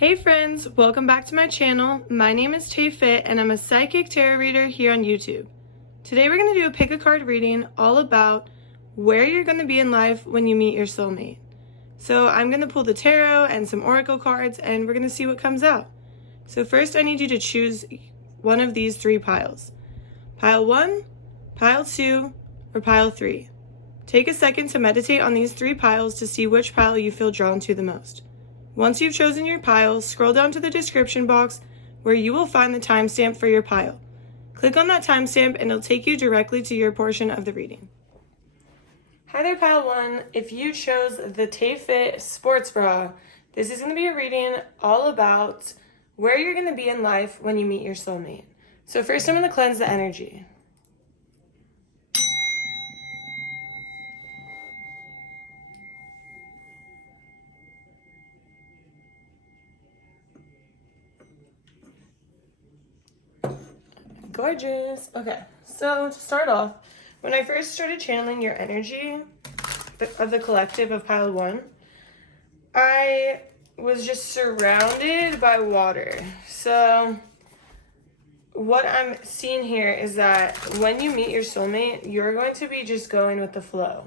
Hey friends, welcome back to my channel. My name is TAYFIT and I'm a psychic tarot reader here on YouTube. Today we're going to do a pick a card reading all about where you're going to be in life when you meet your soulmate. So I'm going to pull the tarot and some oracle cards and we're going to see what comes out. So first I need you to choose one of these three piles. Pile 1, Pile 2, or Pile 3. Take a second to meditate on these three piles to see which pile you feel drawn to the most. Once you've chosen your pile, scroll down to the description box where you will find the timestamp for your pile. Click on that timestamp and it'll take you directly to your portion of the reading. Hi there, Pile 1. If you chose the TAYFIT sports bra, this is going to be a reading all about where you're going to be in life when you meet your soulmate. So first I'm going to cleanse the energy. Gorgeous. Okay, so to start off, when I first started channeling your energy of the collective of Pile 1, I was just surrounded by water. So what I'm seeing here is that when you meet your soulmate, you're going to be just going with the flow,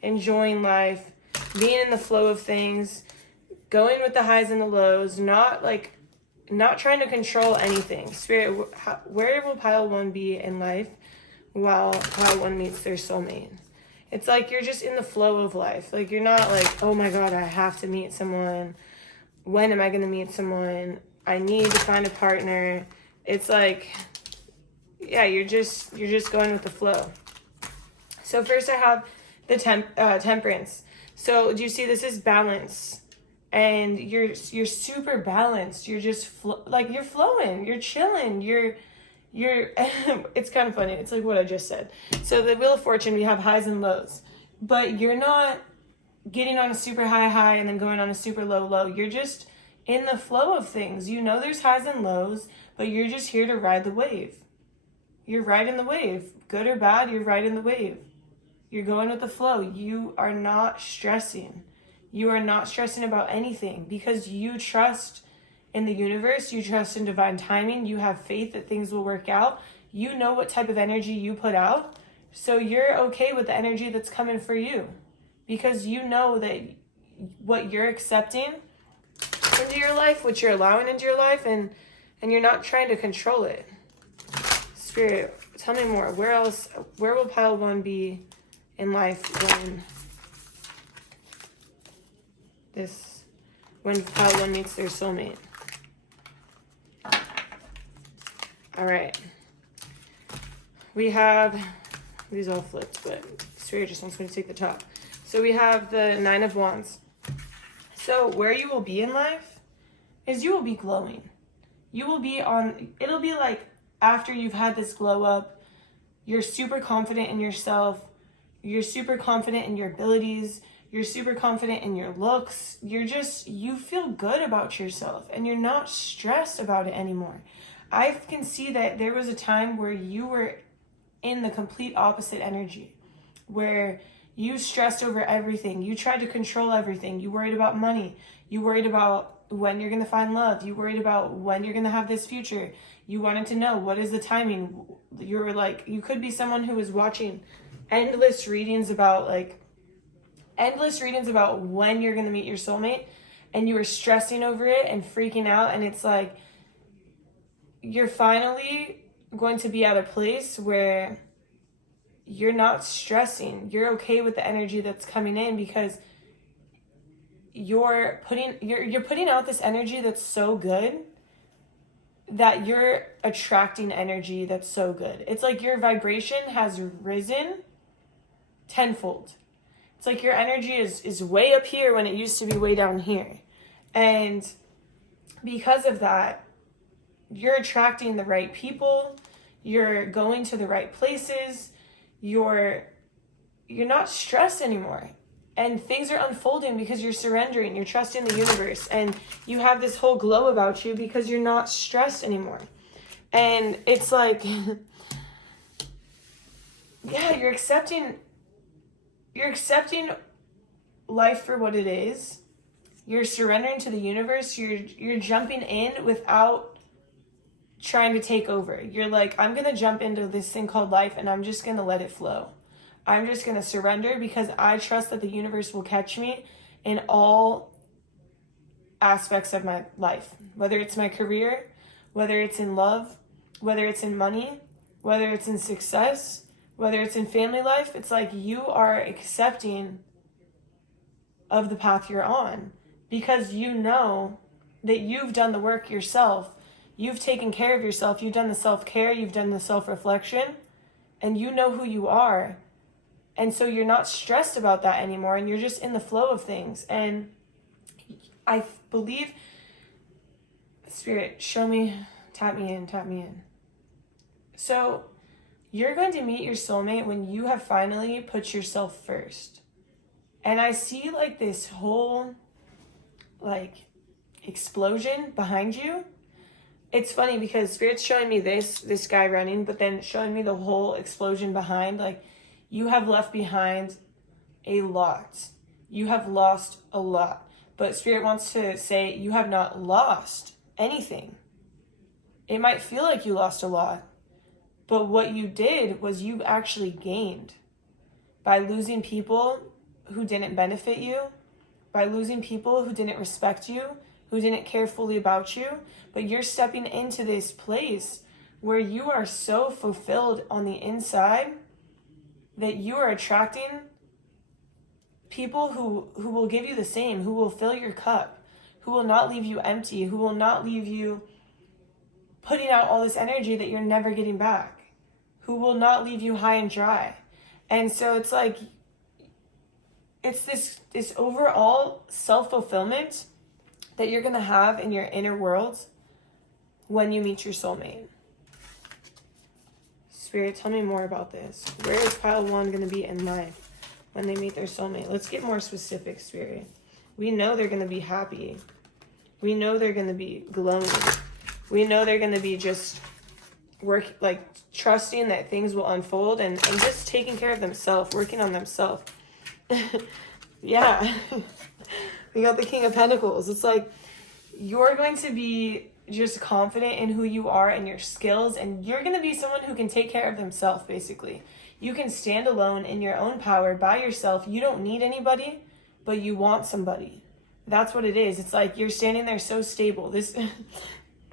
enjoying life, being in the flow of things, going with the highs and the lows, not trying to control anything. Spirit, where will Pile 1 be in life while Pile 1 meets their soulmate? It's like you're just in the flow of life. Like you're not like, oh my God, I have to meet someone. When am I going to meet someone? I need to find a partner. It's like, yeah, you're just going with the flow. So first I have the temperance. So do you see this is balance? And you're super balanced. You're just you're flowing. You're chilling. You're it's kind of funny. It's like what I just said. So the Wheel of Fortune, we have highs and lows, but you're not getting on a super high and then going on a super low. You're just in the flow of things. You know there's highs and lows, but you're just here to ride the wave. You're riding the wave, good or bad. You're riding the wave. You're going with the flow. You are not stressing. You are not stressing about anything because you trust in the universe. You trust in divine timing. You have faith that things will work out. You know what type of energy you put out. So you're okay with the energy that's coming for you because you know that what you're accepting into your life, what you're allowing into your life, and you're not trying to control it. Spirit, tell me more. Where will Pile 1 be in life when Pile 1 meets their soulmate? All right. We have, these all flipped, but Spirit just wants me to take the top. So we have the 9 of Wands. So where you will be in life is you will be glowing. You will be it'll be like after you've had this glow up, you're super confident in yourself. You're super confident in your abilities. You're super confident in your looks. You feel good about yourself and you're not stressed about it anymore. I can see that there was a time where you were in the complete opposite energy, where you stressed over everything. You tried to control everything. You worried about money. You worried about when you're going to find love. You worried about when you're going to have this future. You wanted to know what is the timing. You were like, you could be someone who was watching endless readings about when you're going to meet your soulmate, and you were stressing over it and freaking out. And it's like, you're finally going to be at a place where you're not stressing. You're okay with the energy that's coming in because you're putting out this energy that's so good that you're attracting energy that's so good. It's like your vibration has risen tenfold. It's like your energy is way up here when it used to be way down here. And because of that, you're attracting the right people. You're going to the right places. You're not stressed anymore. And things are unfolding because you're surrendering. You're trusting the universe. And you have this whole glow about you because you're not stressed anymore. And it's like, yeah, you're accepting life for what it is. you're surrendering to the universe. You're jumping in without trying to take over. You're like, I'm going to jump into this thing called life and I'm just going to let it flow. I'm just going to surrender because I trust that the universe will catch me in all aspects of my life, whether it's my career, whether it's in love, whether it's in money, whether it's in success, whether it's in family life. It's like you are accepting of the path you're on because you know that you've done the work yourself. You've taken care of yourself. You've done the self-care. You've done the self-reflection, and you know who you are. And so you're not stressed about that anymore, and you're just in the flow of things. And I believe, Spirit, show me, tap me in. So you're going to meet your soulmate when you have finally put yourself first. And I see like this whole like explosion behind you. It's funny because Spirit's showing me this guy running, but then showing me the whole explosion behind. Like, you have left behind a lot. You have lost a lot. But Spirit wants to say you have not lost anything. It might feel like you lost a lot, but what you did was you actually gained by losing people who didn't benefit you, by losing people who didn't respect you, who didn't care fully about you. But you're stepping into this place where you are so fulfilled on the inside that you are attracting people who will give you the same, who will fill your cup, who will not leave you empty, who will not leave you putting out all this energy that you're never getting back, who will not leave you high and dry. And so it's like, it's this overall self-fulfillment that you're going to have in your inner world when you meet your soulmate. Spirit, tell me more about this. Where is pile 1 going to be in life when they meet their soulmate? Let's get more specific, Spirit. We know they're going to be happy. We know they're going to be glowing. We know they're going to be just trusting that things will unfold and just taking care of themselves, working on themselves. Yeah. We got the King of Pentacles. It's like you're going to be just confident in who you are and your skills, and you're going to be someone who can take care of themselves, basically. You can stand alone in your own power by yourself. You don't need anybody, but you want somebody. That's what it is. It's like you're standing there so stable. This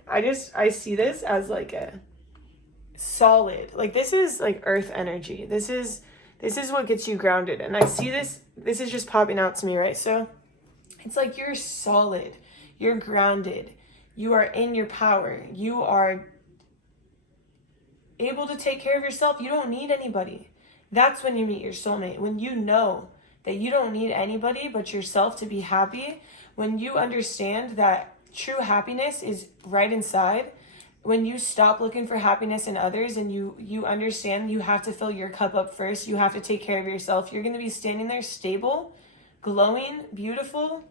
I see this as like a solid, like this is like earth energy. This is what gets you grounded. And I see this is just popping out to me, right? So it's like you're solid, you're grounded, you are in your power, you are able to take care of yourself. You don't need anybody. That's when you meet your soulmate, when you know that you don't need anybody but yourself to be happy, when you understand that true happiness is right inside, when you stop looking for happiness in others and you understand you have to fill your cup up first, you have to take care of yourself, you're going to be standing there stable, glowing, beautiful,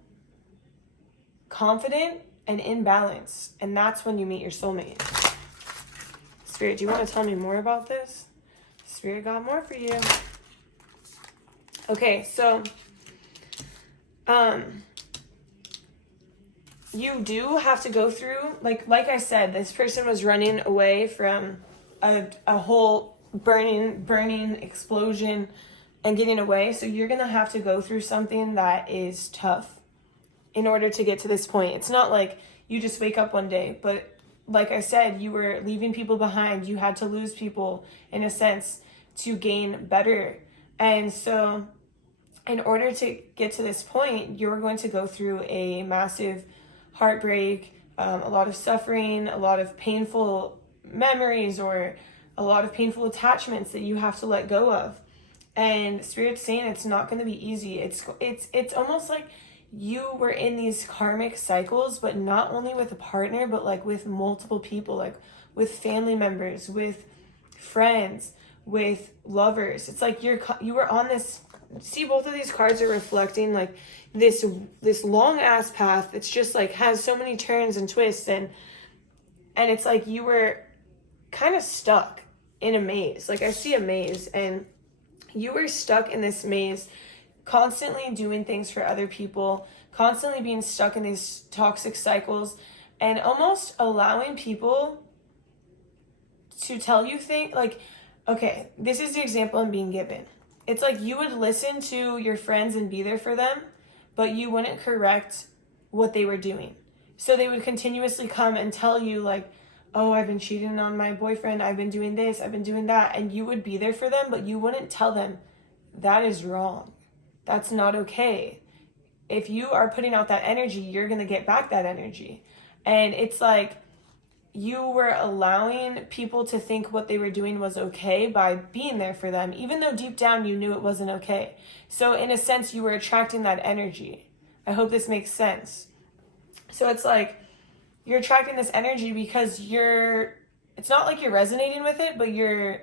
confident, and in balance. And that's when you meet your soulmate. Spirit, do you want to tell me more about this? Spirit got more for you. Okay, so you do have to go through, like I said, this person was running away from a whole burning explosion and getting away. So you're going to have to go through something that is tough in order to get to this point. It's not like you just wake up one day, but like I said, you were leaving people behind. You had to lose people in a sense to gain better. And so in order to get to this point, you're going to go through a massive heartbreak, a lot of suffering, a lot of painful memories, or a lot of painful attachments that you have to let go of. And Spirit's saying it's not going to be easy. It's almost like you were in these karmic cycles, but not only with a partner, but like with multiple people, like with family members, with friends, with lovers. It's like you were on this. See, both of these cards are reflecting like this long ass path. It's just like has so many turns and twists, and it's like you were kind of stuck in a maze. Like I see a maze, and you were stuck in this maze, constantly doing things for other people, constantly being stuck in these toxic cycles and almost allowing people to tell you things like, okay, this is the example I'm being given. It's like you would listen to your friends and be there for them, but you wouldn't correct what they were doing. So they would continuously come and tell you like, oh, I've been cheating on my boyfriend, I've been doing this, I've been doing that, and you would be there for them, but you wouldn't tell them that is wrong. That's not okay. If you are putting out that energy, you're going to get back that energy. And it's like you were allowing people to think what they were doing was okay by being there for them, even though deep down you knew it wasn't okay. So in a sense, you were attracting that energy. I hope this makes sense. So it's like you're attracting this energy because it's not like you're resonating with it, but you're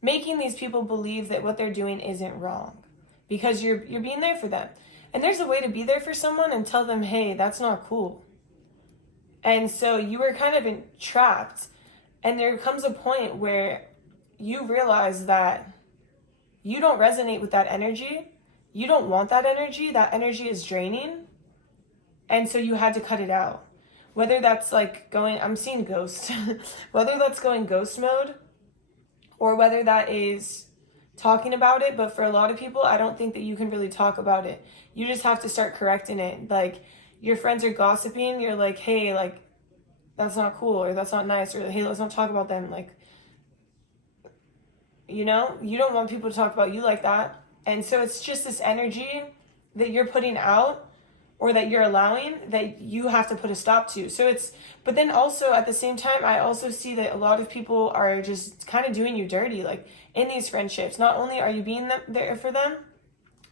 making these people believe that what they're doing isn't wrong because you're being there for them. And there's a way to be there for someone and tell them, hey, that's not cool. And so you were kind of trapped. And there comes a point where you realize that you don't resonate with that energy. You don't want that energy. That energy is draining. And so you had to cut it out. Whether that's like I'm seeing ghost, whether that's going ghost mode or whether that is talking about it. But for a lot of people, I don't think that you can really talk about it. You just have to start correcting it. Like your friends are gossiping. You're like, hey, like that's not cool or that's not nice or hey, let's not talk about them. Like, you don't want people to talk about you like that. And so it's just this energy that you're putting out or that you're allowing that you have to put a stop to. But then also at the same time, I also see that a lot of people are just kind of doing you dirty, like in these friendships. Not only are you being there for them,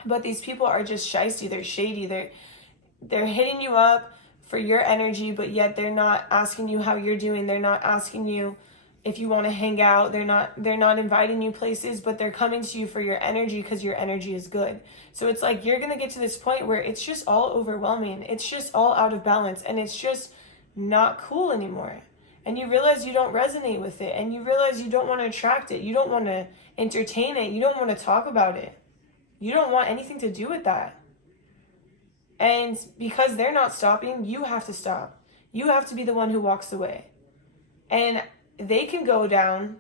but these people are just shiesty, they're shady, they're hitting you up for your energy, but yet they're not asking you how you're doing. They're not asking you if you want to hang out. They're not inviting you places, but they're coming to you for your energy because your energy is good. So it's like you're going to get to this point where it's just all overwhelming. It's just all out of balance and it's just not cool anymore. And you realize you don't resonate with it and you realize you don't want to attract it. You don't want to entertain it. You don't want to talk about it. You don't want anything to do with that. And because they're not stopping, you have to stop. You have to be the one who walks away. And they can go down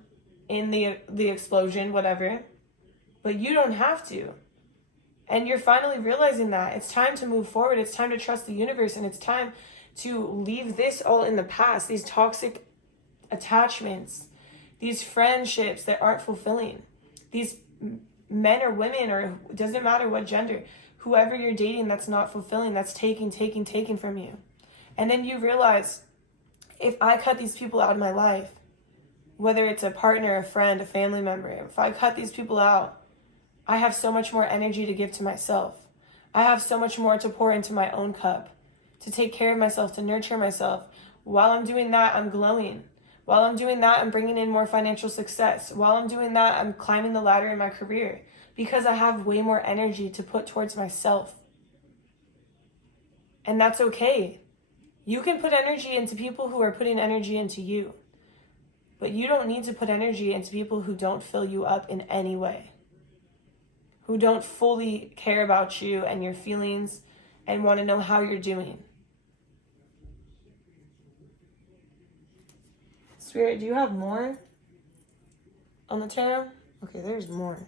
in the explosion, whatever, but you don't have to. And you're finally realizing that it's time to move forward. It's time to trust the universe, and it's time to leave this all in the past, these toxic attachments, these friendships that aren't fulfilling, these men or women, or it doesn't matter what gender, whoever you're dating that's not fulfilling, that's taking from you. And then you realize, if I cut these people out of my life, whether it's a partner, a friend, a family member, if I cut these people out, I have so much more energy to give to myself. I have so much more to pour into my own cup, to take care of myself, to nurture myself. While I'm doing that, I'm glowing. While I'm doing that, I'm bringing in more financial success. While I'm doing that, I'm climbing the ladder in my career because I have way more energy to put towards myself. And that's okay. You can put energy into people who are putting energy into you. But you don't need to put energy into people who don't fill you up in any way, who don't fully care about you and your feelings and want to know how you're doing. Spirit, do you have more on the tarot? Okay, there's more.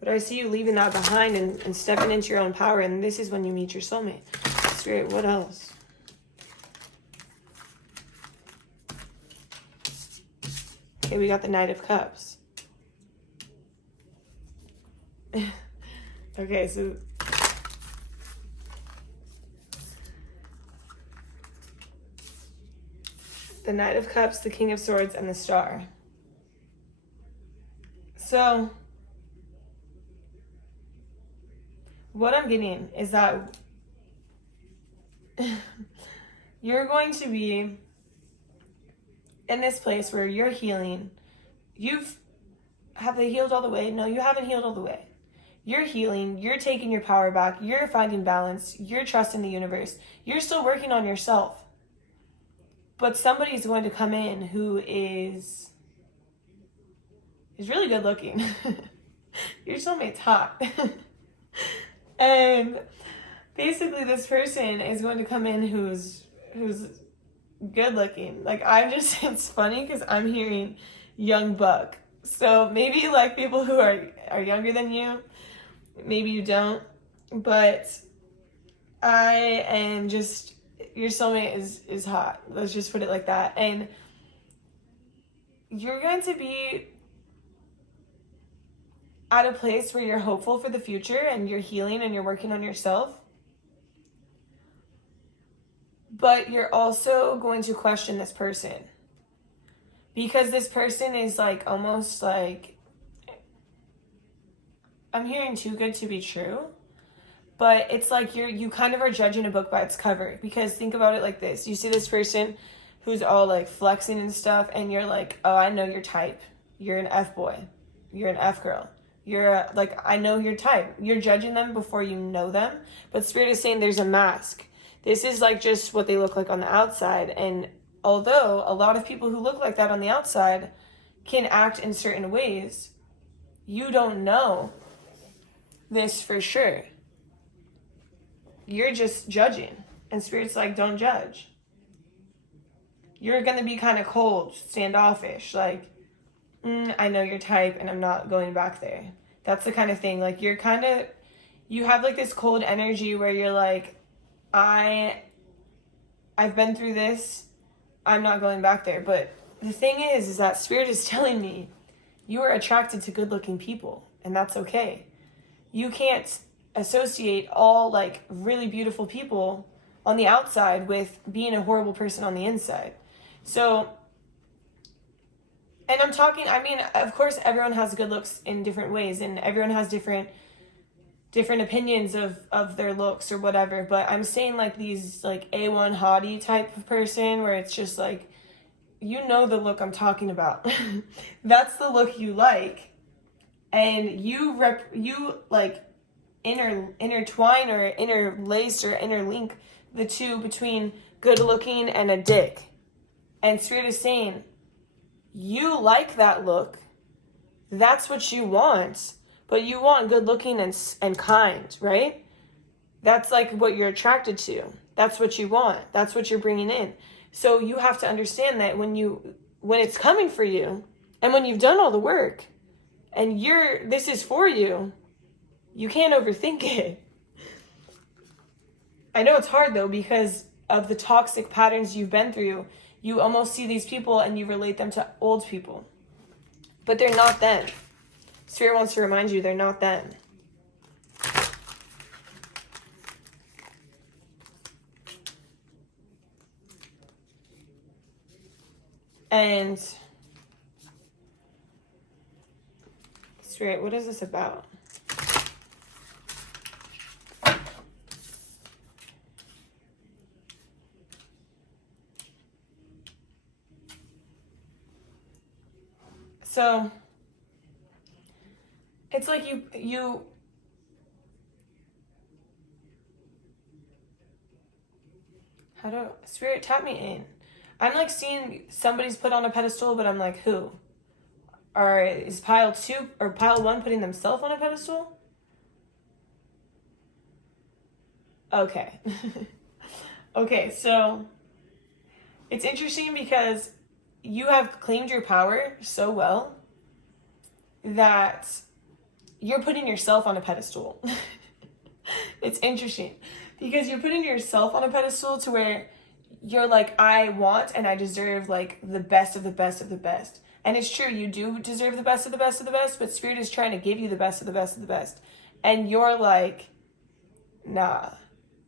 But I see you leaving that behind and stepping into your own power, and this is when you meet your soulmate. Spirit, what else? Okay, we got the Knight of Cups. Okay, so the Knight of Cups, the King of Swords, and the Star. So what I'm getting is that you're going to be in this place where you're healing. Have they healed all the way? No, you haven't healed all the way. You're healing. You're taking your power back. You're finding balance. You're trusting the universe. You're still working on yourself. But somebody's going to come in who is really good looking. Your soulmate's hot. And basically this person is going to come in who's good looking. Like, I'm just, it's funny because I'm hearing young buck. So maybe like people who are younger than you, maybe you don't, but I am just, your soulmate is hot. Let's just put it like that. And you're going to be at a place where you're hopeful for the future and you're healing and you're working on yourself. But you're also going to question this person. Because this person is like almost like, I'm hearing too good to be true. But it's like you kind of are judging a book by its cover. Because think about it like this. You see this person who's all like flexing and stuff, and you're like, oh, I know your type. You're an F-boy. You're an F-girl. Like, I know your type. You're judging them before you know them. But Spirit is saying there's a mask. This is like just what they look like on the outside. And although a lot of people who look like that on the outside can act in certain ways, you don't know this for sure. You're just judging. And Spirit's like, don't judge. You're going to be kind of cold, standoffish. Like, I know your type and I'm not going back there. That's the kind of thing. Like, you have like this cold energy where you're like, I've been through this. I'm not going back there. But the thing is that Spirit is telling me you are attracted to good-looking people, and that's okay. You can't associate all like really beautiful people on the outside with being a horrible person on the inside. So, and I mean, of course, everyone has good looks in different ways, and everyone has different opinions of their looks or whatever, but I'm saying like these like A1 hottie type of person where it's just like, you know the look I'm talking about. That's the look you like. And you like intertwine or interlace or interlink the two between good looking and a dick. And Spirit is saying, you like that look. That's what you want. But you want good looking and kind, right? That's like what you're attracted to. That's what you want. That's what you're bringing in. So you have to understand that when it's coming for you, and when you've done all the work, and this is for you, you can't overthink it. I know it's hard though, because of the toxic patterns you've been through. You almost see these people and you relate them to old people. But they're not them. Spirit wants to remind you they're not them. And Spirit, what is this about? So it's like you Spirit, tap me in. I'm like seeing somebody's put on a pedestal, but I'm like, who? Or is pile 2 or pile 1 putting themselves on a pedestal? Okay. Okay, so it's interesting because you have claimed your power so well that you're putting yourself on a pedestal. It's interesting because you're putting yourself on a pedestal to where you're like, I want and I deserve like the best of the best of the best. And it's true, you do deserve the best of the best of the best, but Spirit is trying to give you the best of the best of the best. And you're like, nah,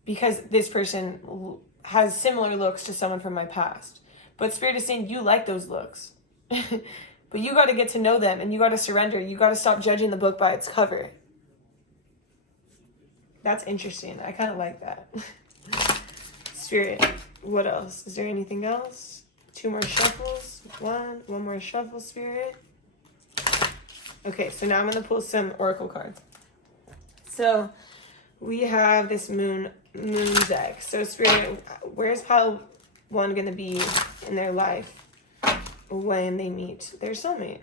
because this person has similar looks to someone from my past. But Spirit is saying you like those looks. But you got to get to know them and you got to surrender. You got to stop judging the book by its cover. That's interesting. I kind of like that. Spirit, what else? Is there anything else? 2 more shuffles. One more shuffle, Spirit. Okay, so now I'm going to pull some oracle cards. So we have this moon deck. So Spirit, where's pile 1 going to be in their life when they meet their soulmate?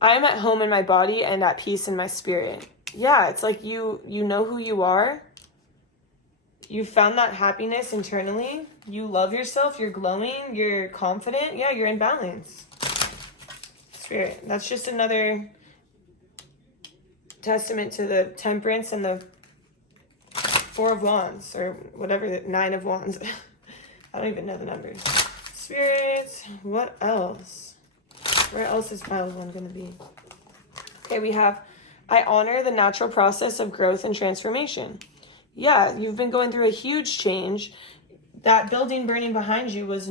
I'm at home in my body and at peace in my spirit. Yeah, it's like you know who you are. You found that happiness internally. You love yourself. You're glowing. You're confident. Yeah, you're in balance. Spirit. That's just another testament to the Temperance and the Four of Wands, or whatever, the Nine of Wands. I don't even know the numbers. Spirit, what else? Where else is pile 1 going to be? Okay, we have, I honor the natural process of growth and transformation. Yeah, you've been going through a huge change. That building burning behind you was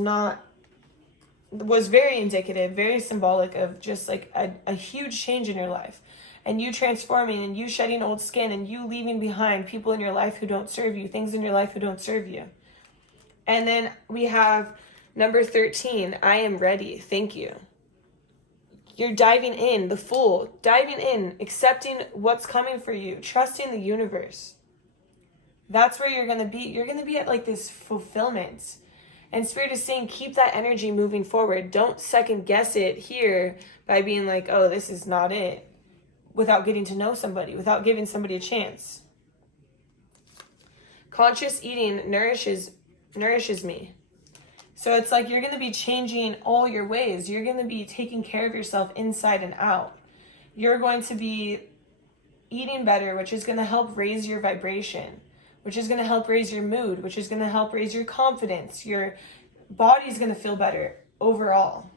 very indicative, very symbolic of just like a huge change in your life. And you transforming, and you shedding old skin, and you leaving behind people in your life who don't serve you, things in your life who don't serve you. And then we have number 13, I am ready, thank you. You're diving in, the Fool, diving in, accepting what's coming for you, trusting the universe. That's where you're going to be. You're going to be at like this fulfillment. And Spirit is saying, keep that energy moving forward. Don't second guess it here by being like, oh, this is not it, without getting to know somebody, without giving somebody a chance. Conscious eating nourishes me. So it's like you're going to be changing all your ways. You're going to be taking care of yourself inside and out. You're going to be eating better, which is going to help raise your vibration, which is going to help raise your mood, which is going to help raise your confidence. Your body's going to feel better overall.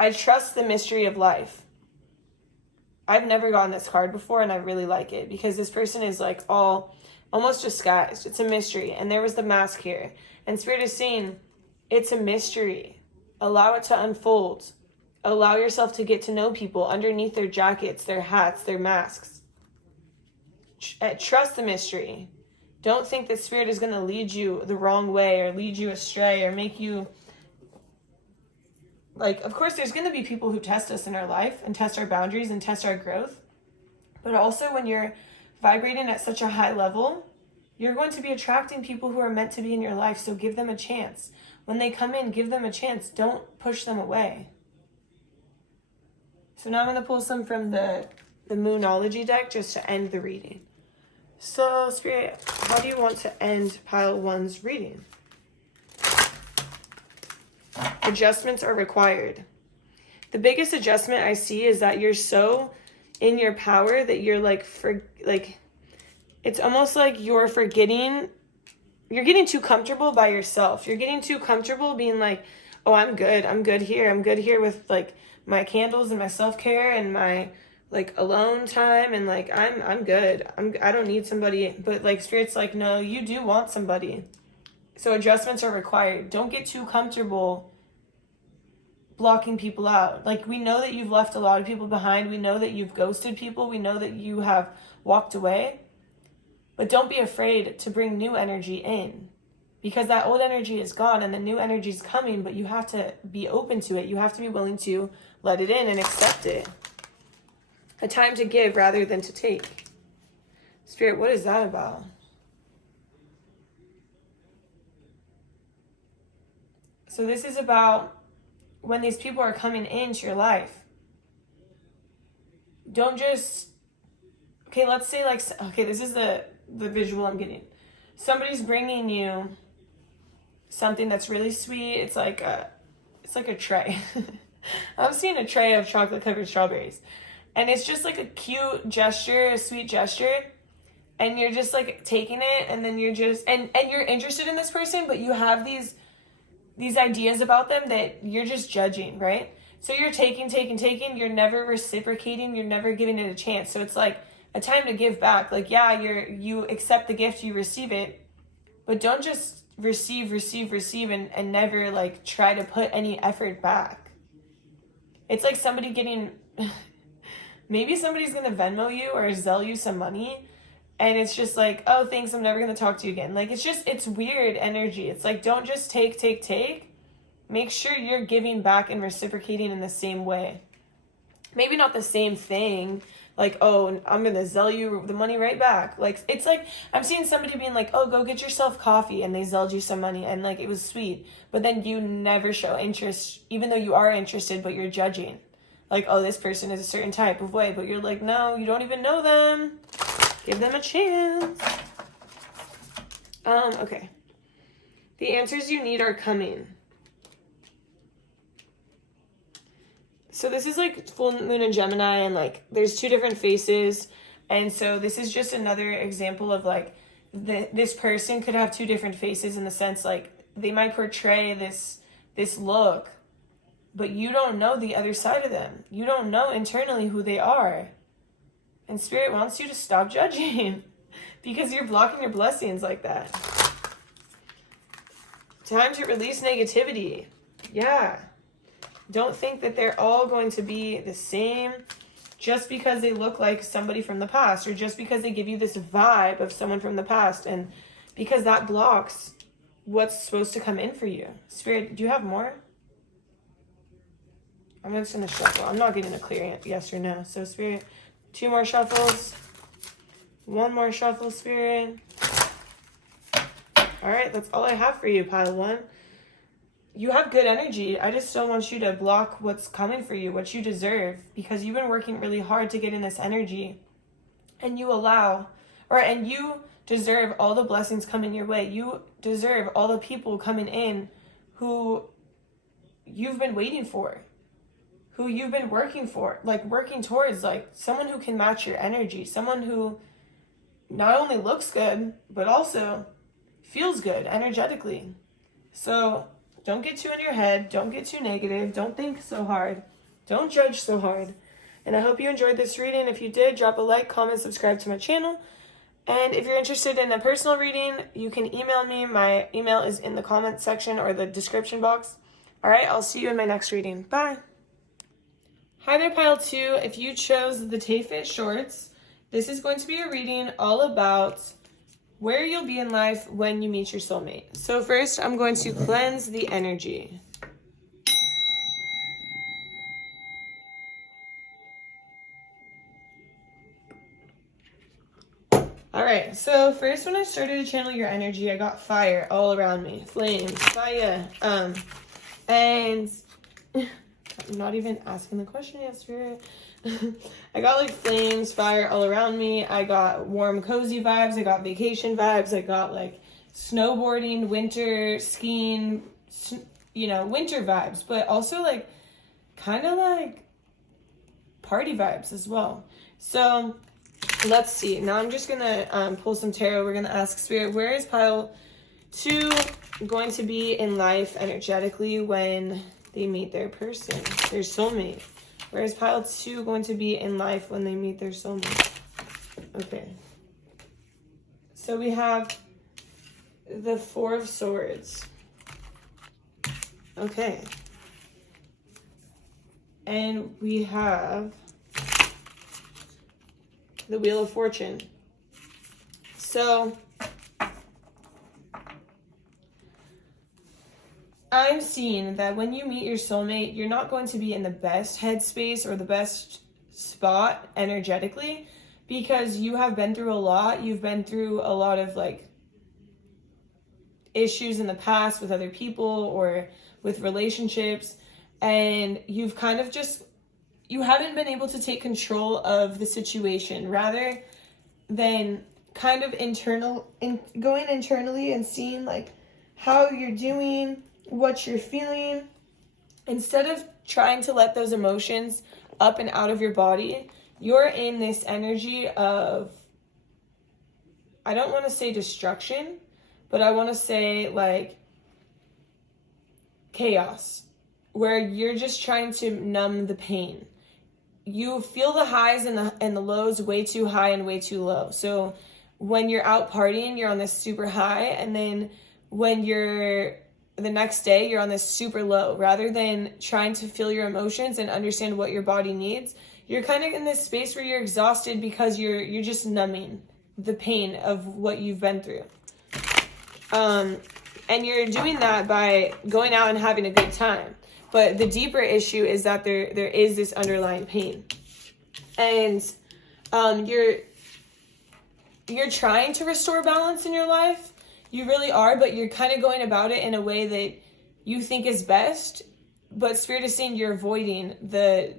I trust the mystery of life. I've never gotten this card before, and I really like it because this person is like almost disguised. It's a mystery. And there was the mask here. And Spirit is saying, it's a mystery. Allow it to unfold. Allow yourself to get to know people underneath their jackets, their hats, their masks. Trust the mystery. Don't think that Spirit is going to lead you the wrong way or lead you astray or make you... Like, of course, there's going to be people who test us in our life and test our boundaries and test our growth. But also when you're vibrating at such a high level, you're going to be attracting people who are meant to be in your life. So give them a chance. When they come in, give them a chance. Don't push them away. So now I'm going to pull some from the Moonology deck just to end the reading. So, Spirit, how do you want to end pile 1's reading? Adjustments are required. The biggest adjustment I see is that you're so in your power that you're it's almost like you're forgetting, you're getting too comfortable by yourself. You're getting too comfortable being like, oh, I'm good here with like my candles and my self-care and my like alone time, and like I'm good. I don't need somebody. But like Spirit's like, no, you do want somebody. So adjustments are required. Don't get too comfortable blocking people out. Like, we know that you've left a lot of people behind. We know that you've ghosted people. We know that you have walked away. But don't be afraid to bring new energy in, because that old energy is gone and the new energy is coming, but you have to be open to it. You have to be willing to let it in and accept it. A time to give rather than to take. Spirit, what is that about? So this is about when these people are coming into your life. Don't just, okay, let's say like, okay, this is the visual I'm getting. Somebody's bringing you something that's really sweet. It's like a tray. I'm seeing a tray of chocolate covered strawberries. And it's just like a cute gesture, a sweet gesture. And you're just like taking it, and then you're just, and you're interested in this person, but you have these ideas about them that you're just judging, right? So you're taking, you're never reciprocating, you're never giving it a chance. So it's like a time to give back. Like, yeah, you accept the gift, you receive it, but don't just receive and never like try to put any effort back. It's like somebody getting, maybe somebody's going to Venmo you or Zelle you some money, and it's just like, oh, thanks, I'm never going to talk to you again. Like, it's weird energy. It's like, don't just take. Make sure you're giving back and reciprocating in the same way. maybe not the same thing, like, oh, I'm gonna sell you the money right back. Like, it's like, I'm seeing somebody being like, oh, go get yourself coffee, and they zelled you some money, and like, it was sweet, but then you never show interest, even though you are interested, but you're judging. Like, oh, this person is a certain type of way, but you're like, no, you don't even know them. Give them a chance. Okay. The answers you need are coming. So this is like full moon in Gemini, and like there's 2 different faces. And so this is just another example of like this person could have 2 different faces, in the sense like they might portray this look, but you don't know the other side of them. You don't know internally who they are. And Spirit wants you to stop judging because you're blocking your blessings like that. Time to release negativity. Yeah. Don't think that they're all going to be the same just because they look like somebody from the past, or just because they give you this vibe of someone from the past, and because that blocks what's supposed to come in for you. Spirit, do you have more? I'm just going to shuffle. I'm not getting a clear yes or no. So Spirit, 2 more shuffles. 1 more shuffle, Spirit. All right, that's all I have for you, pile 1. You have good energy. I just don't want you to block what's coming for you, what you deserve, because you've been working really hard to get in this energy, and you deserve all the blessings coming your way. You deserve all the people coming in who you've been waiting for, who you've been working for, like working towards, like someone who can match your energy, someone who not only looks good, but also feels good energetically. So don't get too in your head. Don't get too negative. Don't think so hard. Don't judge so hard. And I hope you enjoyed this reading. If you did, drop a like, comment, subscribe to my channel. And if you're interested in a personal reading, you can email me. My email is in the comment section or the description box. All right, I'll see you in my next reading. Bye. Hi there, pile 2. If you chose the TAYFIT shorts, this is going to be a reading all about where you'll be in life when you meet your soulmate. So first, I'm going to cleanse the energy. All right, so first, when I started to channel your energy, I got fire all around me. Flames, fire. And I'm not even asking the question yet, Spirit. I got like flames, fire all around me. I got warm, cozy vibes. I got vacation vibes. I got like snowboarding, winter, skiing, winter vibes, but also like kind of like party vibes as well. So let's see. Now I'm just going to pull some tarot. We're going to ask Spirit, where is pile 2 going to be in life energetically when they meet their person, their soulmate? Where is pile 2 going to be in life when they meet their soulmate? Okay. So we have the 4 of Swords. Okay. And we have the Wheel of Fortune. So I'm seeing that when you meet your soulmate, you're not going to be in the best headspace or the best spot energetically, because you have been through a lot. You've been through a lot of like issues in the past with other people or with relationships, and you've kind of you haven't been able to take control of the situation, rather than kind of going internally and seeing like how you're doing, what you're feeling. Instead of trying to let those emotions up and out of your body, you're in this energy of, I don't want to say destruction, but I want to say like chaos, where you're just trying to numb the pain. You feel the highs and the lows way too high and way too low. So when you're out partying, you're on this super high, and then when you're the next day, you're on this super low. Rather than trying to feel your emotions and understand what your body needs, you're kind of in this space where you're exhausted because you're just numbing the pain of what you've been through. And you're doing that by going out and having a good time. But the deeper issue is that there is this underlying pain. And you're trying to restore balance in your life. You really are, but you're kind of going about it in a way that you think is best. But Spirit is saying you're avoiding the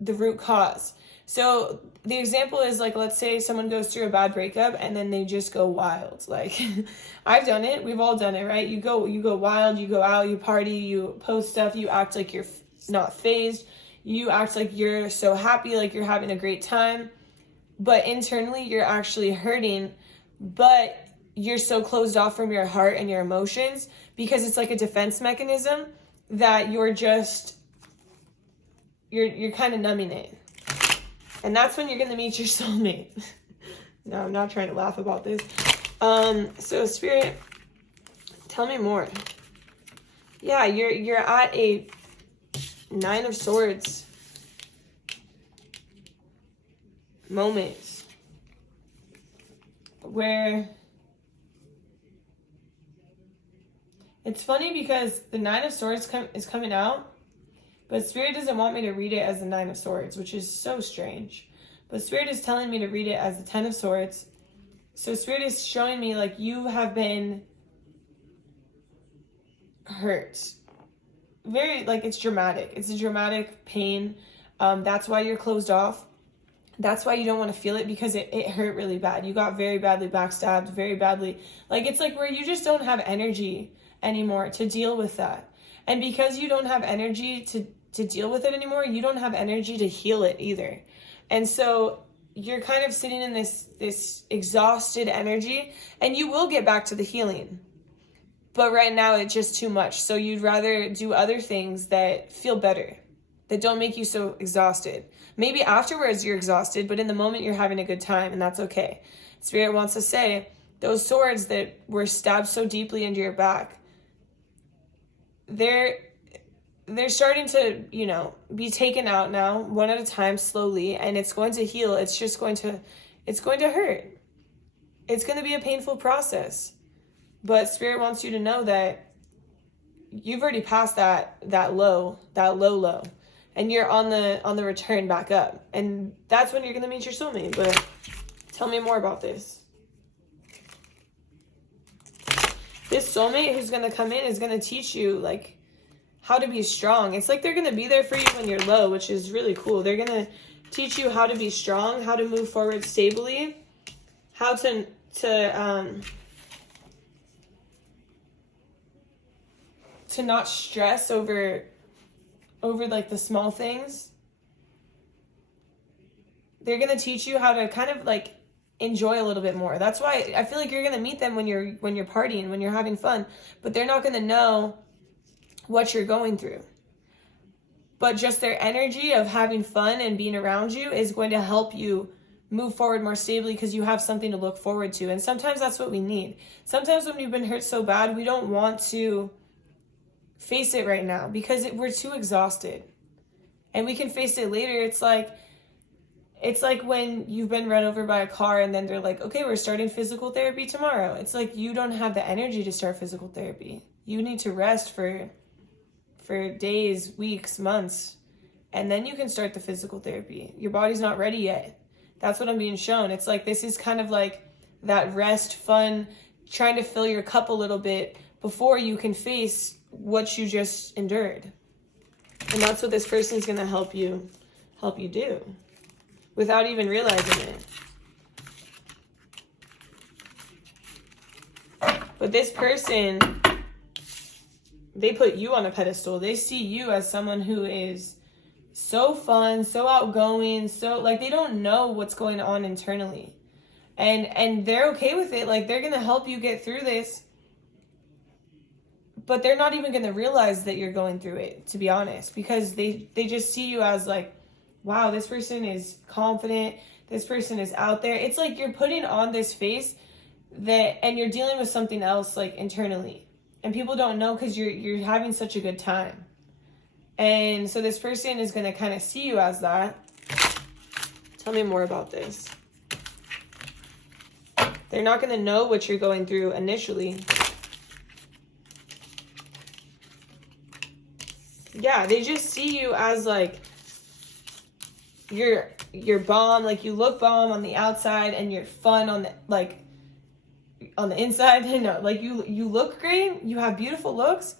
root cause. So the example is like, let's say someone goes through a bad breakup and then they just go wild. Like I've done it. We've all done it, right? You go wild, you go out, you party, you post stuff, you act like you're not phased. You act like you're so happy, like you're having a great time. But internally you're actually hurting, but you're so closed off from your heart and your emotions because it's like a defense mechanism that you're kind of numbing it. And that's when you're going to meet your soulmate. No, I'm not trying to laugh about this. So Spirit, tell me more. Yeah, you're at a 9 of Swords moment where it's funny because the 9 of Swords is coming out, but Spirit doesn't want me to read it as the 9 of Swords, which is so strange. But Spirit is telling me to read it as the 10 of Swords. So Spirit is showing me like you have been hurt. Very, like, it's dramatic. It's a dramatic pain. That's why you're closed off. That's why you don't want to feel it, because it hurt really bad. You got very badly backstabbed, very badly. Like, it's like where you just don't have energy anymore to deal with that. And because you don't have energy to deal with it anymore, you don't have energy to heal it either. And so you're kind of sitting in this exhausted energy, and you will get back to the healing. But right now it's just too much. So you'd rather do other things that feel better, that don't make you so exhausted. Maybe afterwards you're exhausted, but in the moment you're having a good time, and that's okay. Spirit wants to say, those swords that were stabbed so deeply into your back, they're starting to, be taken out now, one at a time, slowly, and it's going to heal. It's going to hurt. It's going to be a painful process. But Spirit wants you to know that you've already passed that low, and you're on the return back up. And that's when you're going to meet your soulmate. But tell me more about this. This soulmate who's going to come in is going to teach you, like, how to be strong. It's like they're going to be there for you when you're low, which is really cool. They're going to teach you how to be strong, how to move forward stably, how to not stress over like the small things. They're going to teach you how to kind of like enjoy a little bit more. That's why I feel like you're going to meet them when you're partying, when you're having fun, but they're not going to know what you're going through. But just their energy of having fun and being around you is going to help you move forward more stably, because you have something to look forward to. And sometimes that's what we need. Sometimes when we've been hurt so bad, we don't want to face it right now because we're too exhausted. And we can face it later. It's like when you've been run over by a car and then they're like, okay, we're starting physical therapy tomorrow. It's like you don't have the energy to start physical therapy. You need to rest for days, weeks, months, and then you can start the physical therapy. Your body's not ready yet. That's what I'm being shown. It's like this is kind of like that rest, fun, trying to fill your cup a little bit before you can face what you just endured. And that's what this person's going to help you do without even realizing it. But this person, they put you on a pedestal. They see you as someone who is so fun, so outgoing, so like they don't know what's going on internally. And they're okay with it. Like they're going to help you get through this. But they're not even going to realize that you're going through it, to be honest, because they just see you as like, wow, this person is confident. This person is out there. It's like you're putting on this face and you're dealing with something else like internally. And people don't know because you're having such a good time. And so this person is going to kind of see you as that. Tell me more about this. They're not going to know what you're going through initially. yeah, they just see you as like you're bomb, like you look bomb on the outside and you're fun on the like on the inside. No, like you look great, you have beautiful looks,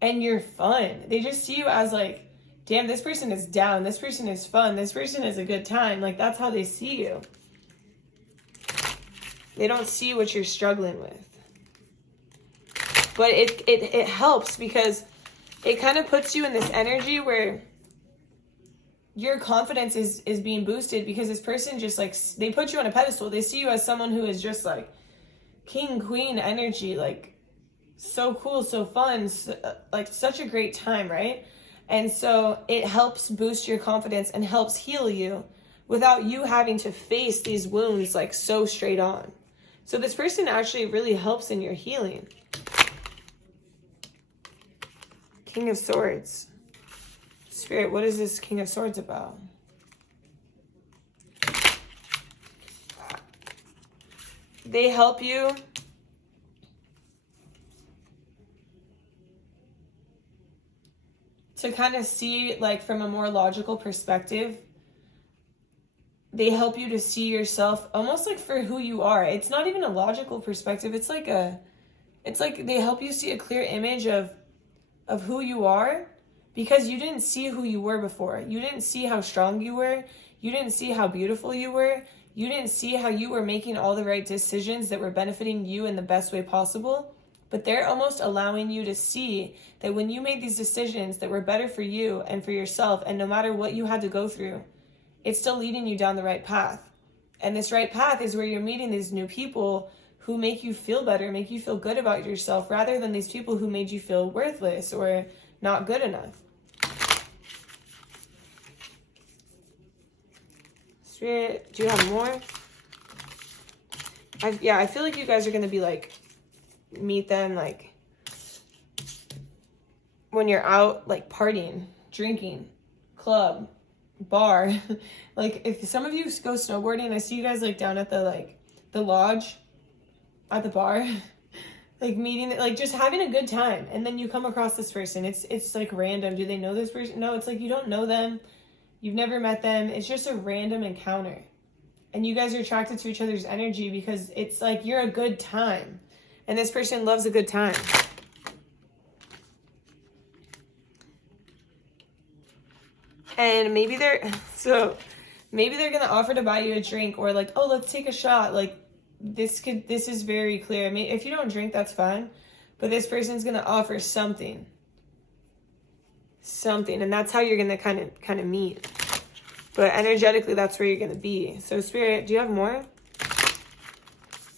and you're fun. They just see you as like, damn, this person is down, this person is fun, this person is a good time. Like that's how they see you. They don't see what you're struggling with. But it helps because it kind of puts you in this energy where your confidence is being boosted, because this person just like, they put you on a pedestal. They see you as someone who is just like king, queen energy, like so cool, so fun, like such a great time, right? And so it helps boost your confidence and helps heal you without you having to face these wounds like so straight on. So this person actually really helps in your healing. King of Swords. Spirit, what is this King of Swords about? They help you to kind of see like from a more logical perspective. They help you to see yourself almost like for who you are. It's not even a logical perspective. It's like they help you see a clear image of who you are, because you didn't see who you were before. You didn't see how strong you were. You didn't see how beautiful you were. You didn't see how you were making all the right decisions that were benefiting you in the best way possible. But they're almost allowing you to see that when you made these decisions that were better for you and for yourself, and no matter what you had to go through, it's still leading you down the right path. And this right path is where you're meeting these new people who make you feel better, make you feel good about yourself, rather than these people who made you feel worthless or not good enough. Spirit, do you have more? I feel like you guys are going to be like, meet them like when you're out like partying, drinking, club, bar. Like if some of you go snowboarding, I see you guys like down at the lodge at the bar, like meeting, like just having a good time, and then you come across this person. It's like random. Do they know this person? No, it's like you don't know them, you've never met them, it's just a random encounter, and you guys are attracted to each other's energy because it's like you're a good time, and this person loves a good time. And maybe they're gonna offer to buy you a drink, or like, oh, let's take a shot. Like this is very clear. I mean, if you don't drink, that's fine, but this person's gonna offer something, and that's how you're gonna kind of meet. But energetically, that's where you're gonna be. So Spirit, do you have more?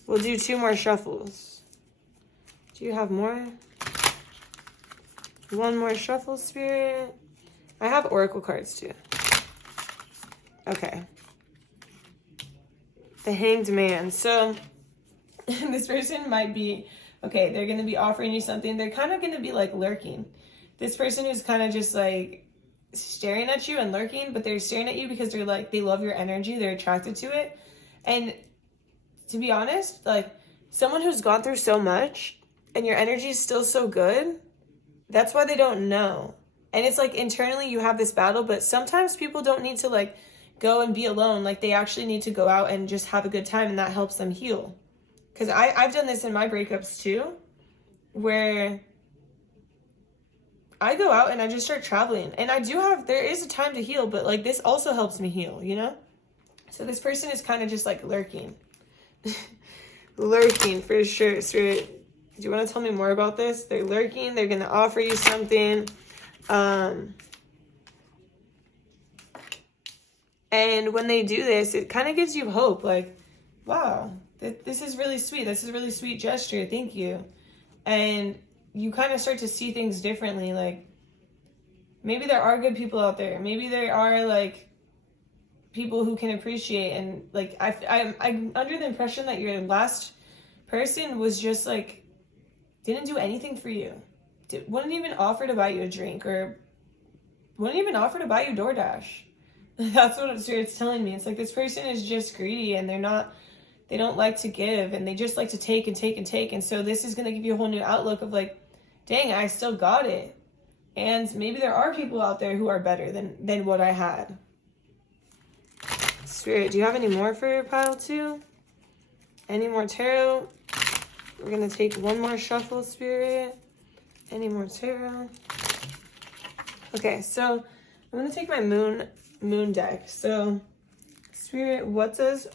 We'll do 2 more shuffles. Do you have more? 1 more shuffle, Spirit. I have Oracle cards too. Okay. The Hanged Man. So this person might be, okay, they're going to be offering you something. They're kind of going to be like lurking. This person who's kind of just like staring at you and lurking, but they're staring at you because they're like, they love your energy. They're attracted to it. And to be honest, like someone who's gone through so much and your energy is still so good, that's why they don't know. And it's like internally you have this battle, but sometimes people don't need to like go and be alone. Like they actually need to go out and just have a good time, and that helps them heal. Because I've done this in my breakups too, where I go out and I just start traveling. And there is a time to heal, but like this also helps me heal, you know? So this person is kind of just like lurking. Lurking for sure. Spirit, do you want to tell me more about this? They're lurking. They're going to offer you something. And when they do this, it kind of gives you hope. Like, wow, this is really sweet. This is a really sweet gesture. Thank you. And you kind of start to see things differently. Like, maybe there are good people out there. Maybe there are like people who can appreciate. And like, I'm under the impression that your last person was just like, didn't do anything for you. Wouldn't even offer to buy you a drink, or wouldn't even offer to buy you DoorDash. That's what Spirit's telling me. It's like this person is just greedy, and they don't like to give, and they just like to take and take and take. And so this is going to give you a whole new outlook of like, dang, I still got it. And maybe there are people out there who are better than what I had. Spirit, do you have any more for pile 2? Any more tarot? We're going to take one more shuffle, Spirit. Any more tarot? Okay, so I'm going to take my moon deck. So, Spirit, what does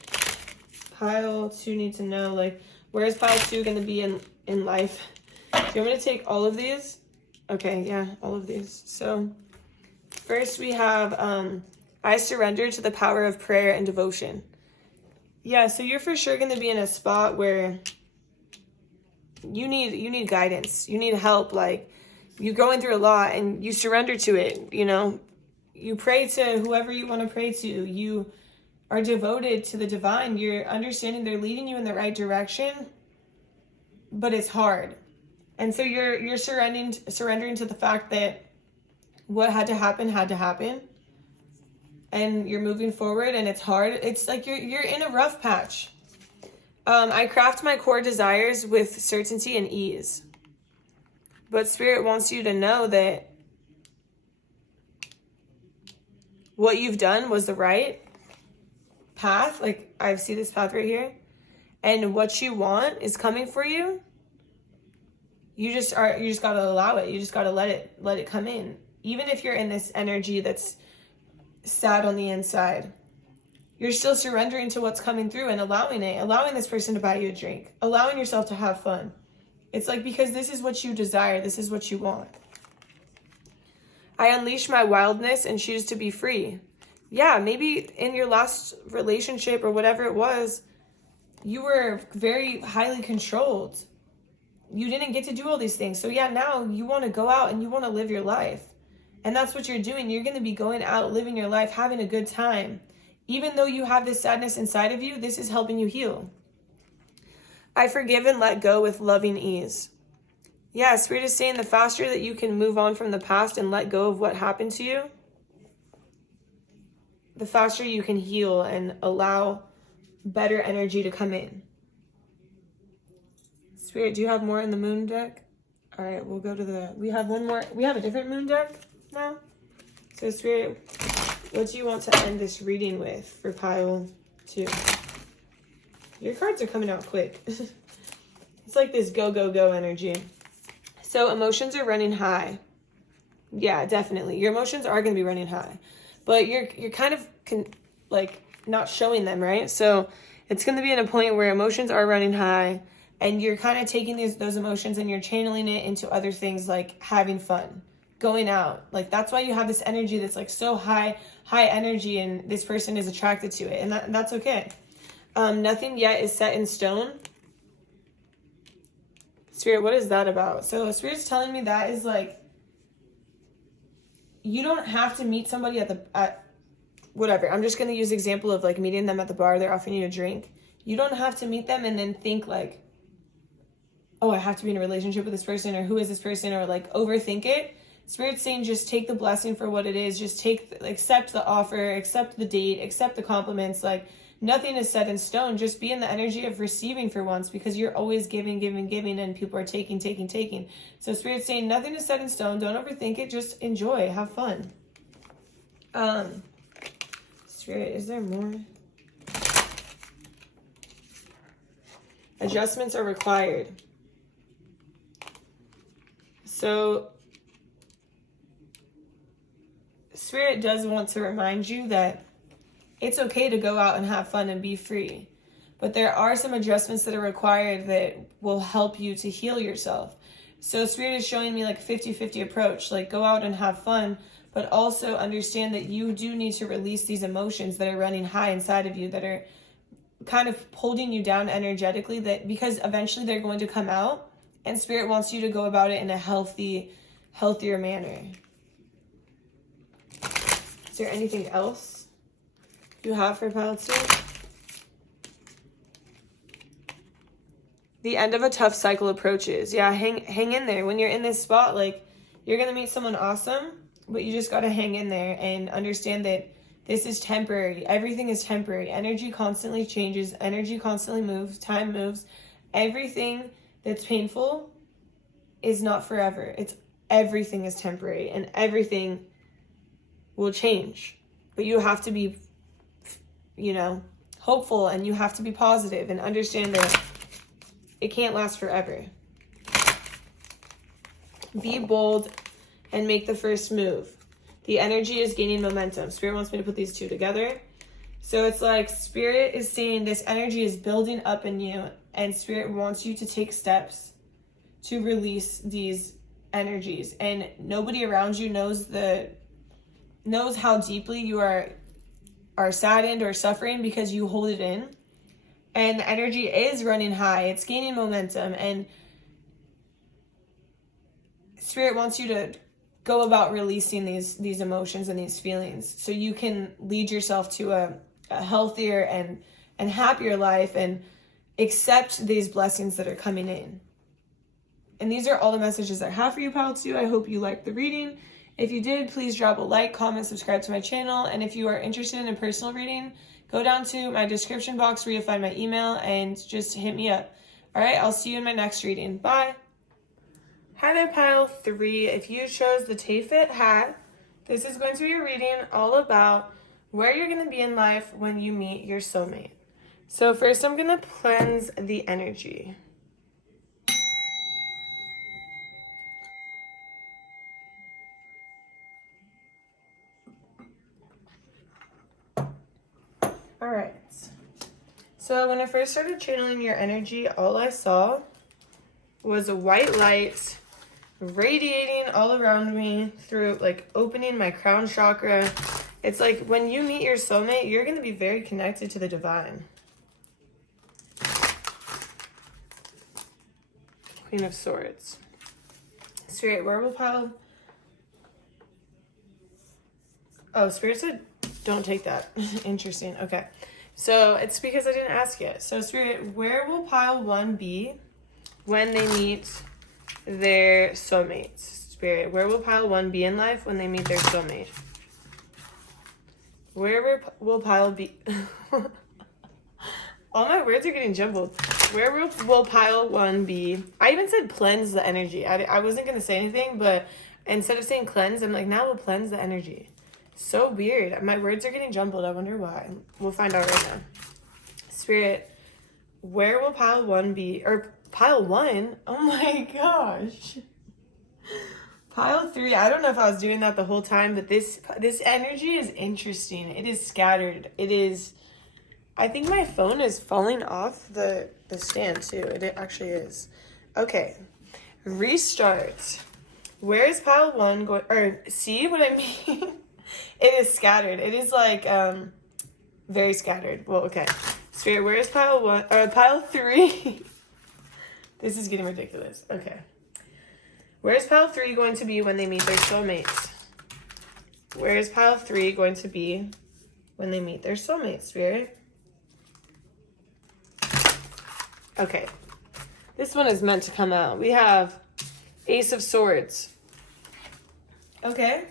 pile 2 need to know? Like, where is pile 2 going to be in life? Do you want me to take all of these? Okay, yeah, all of these. So, first we have, I surrender to the power of prayer and devotion. Yeah, so you're for sure going to be in a spot where you need guidance. You need help. Like, you're going through a lot and you surrender to it, you know. You pray to whoever you want to pray to. You are devoted to the divine. You're understanding they're leading you in the right direction, but it's hard. And so you're surrendering to the fact that what had to happen. And you're moving forward and it's hard. It's like you're in a rough patch. I craft my core desires with certainty and ease. But Spirit wants you to know that what you've done was the right path. Like, I see this path right here. And what you want is coming for you. You just gotta allow it. You just gotta let it come in. Even if you're in this energy that's sad on the inside, you're still surrendering to what's coming through and allowing this person to buy you a drink, allowing yourself to have fun. It's like, because this is what you desire, this is what you want. I unleash my wildness and choose to be free. Yeah, maybe in your last relationship or whatever it was, you were very highly controlled. You didn't get to do all these things. So yeah, now you want to go out and you want to live your life. And that's what you're doing. You're going to be going out, living your life, having a good time. Even though you have this sadness inside of you, this is helping you heal. I forgive and let go with loving ease. Yeah, Spirit is saying the faster that you can move on from the past and let go of what happened to you, the faster you can heal and allow better energy to come in. Spirit, do you have more in the moon deck? All right, we'll go to we have one more. We have a different moon deck now. So Spirit, what do you want to end this reading with for pile 2? Your cards are coming out quick. It's like this go, go, go energy. So emotions are running high. Yeah, definitely. Your emotions are going to be running high. But you're kind of like not showing them, right? So it's going to be at a point where emotions are running high and you're kind of taking those emotions and you're channeling it into other things like having fun, going out. Like, that's why you have this energy that's like so high energy, and this person is attracted to it, and that's okay. Nothing yet is set in stone. Spirit, what is that about? So Spirit's telling me that is like, you don't have to meet somebody at whatever. I'm just going to use the example of like meeting them at the bar. They're offering you a drink. You don't have to meet them and then think like, oh, I have to be in a relationship with this person, or who is this person, or like overthink it. Spirit's saying just take the blessing for what it is. Just accept the offer, accept the date, accept the compliments. Like, nothing is set in stone. Just be in the energy of receiving for once, because you're always giving, and people are taking. So Spirit's saying nothing is set in stone. Don't overthink it. Just enjoy. Have fun. Spirit, is there more? Adjustments are required. So Spirit does want to remind you that it's okay to go out and have fun and be free. But there are some adjustments that are required that will help you to heal yourself. So Spirit is showing me like a 50-50 approach. Like, go out and have fun, but also understand that you do need to release these emotions that are running high inside of you, that are kind of holding you down energetically, that because eventually they're going to come out, and Spirit wants you to go about it in a healthier manner. Is there anything else you have for pile 2? The end of a tough cycle approaches. Yeah, hang in there. When you're in this spot, like, you're going to meet someone awesome, but you just got to hang in there and understand that this is temporary. Everything is temporary. Energy constantly changes. Energy constantly moves. Time moves. Everything that's painful is not forever. everything is temporary and everything will change. But you have to be, you know, hopeful, and you have to be positive and understand that it can't last forever. Be bold and make the first move. The energy is gaining momentum. Spirit wants me to put these two together. So it's like Spirit is saying this energy is building up in you, and Spirit wants you to take steps to release these energies. And nobody around you knows how deeply you are saddened or suffering, because you hold it in. And the energy is running high. It's gaining momentum. And Spirit wants you to go about releasing these emotions and these feelings so you can lead yourself to a healthier and happier life, and accept these blessings that are coming in. And these are all the messages I have for you, Pile 2. I hope you liked the reading. If you did, please drop a like, comment, subscribe to my channel. And if you are interested in a personal reading, go down to my description box where you'll find my email and just hit me up. All right, I'll see you in my next reading. Bye. Hi there, Pile 3. If you chose the TAYFIT hat, this is going to be a reading all about where you're going to be in life when you meet your soulmate. So first, I'm going to cleanse the energy. All right. So when I first started channeling your energy, all I saw was a white light radiating all around me through, like, opening my crown chakra. It's like when you meet your soulmate, you're going to be very connected to the divine. Queen of Swords. Spirit, where will Pile... Oh, Spirit said don't take that. Interesting. Okay. So it's because I didn't ask yet. So Spirit, where will Pile 1 be when they meet their soulmates? Spirit, where will Pile 1 be in life when they meet their soulmate? Where will Pile be? All my words are getting jumbled. Where will Pile 1 be? I even said cleanse the energy. I wasn't going to say anything, but instead of saying cleanse, I'm like, now we'll cleanse the energy. So weird. My words are getting jumbled. I wonder why. We'll find out right now. Spirit, where will Pile 1 be? Or Pile 1? Oh my gosh. Pile 3. I don't know if I was doing that the whole time, but this energy is interesting. It is scattered. It is... I think my phone is falling off the stand too. It actually is. Okay. Restart. Where is Pile 1 going? Or see what I mean? It is scattered. It is like very scattered. Well, okay. Spirit, where is Pile 1 or Pile 3? This is getting ridiculous. Okay. Where is Pile 3 going to be when they meet their soulmates? Where is Pile 3 going to be when they meet their soulmate, Spirit? Okay. This one is meant to come out. We have Ace of Swords. Okay.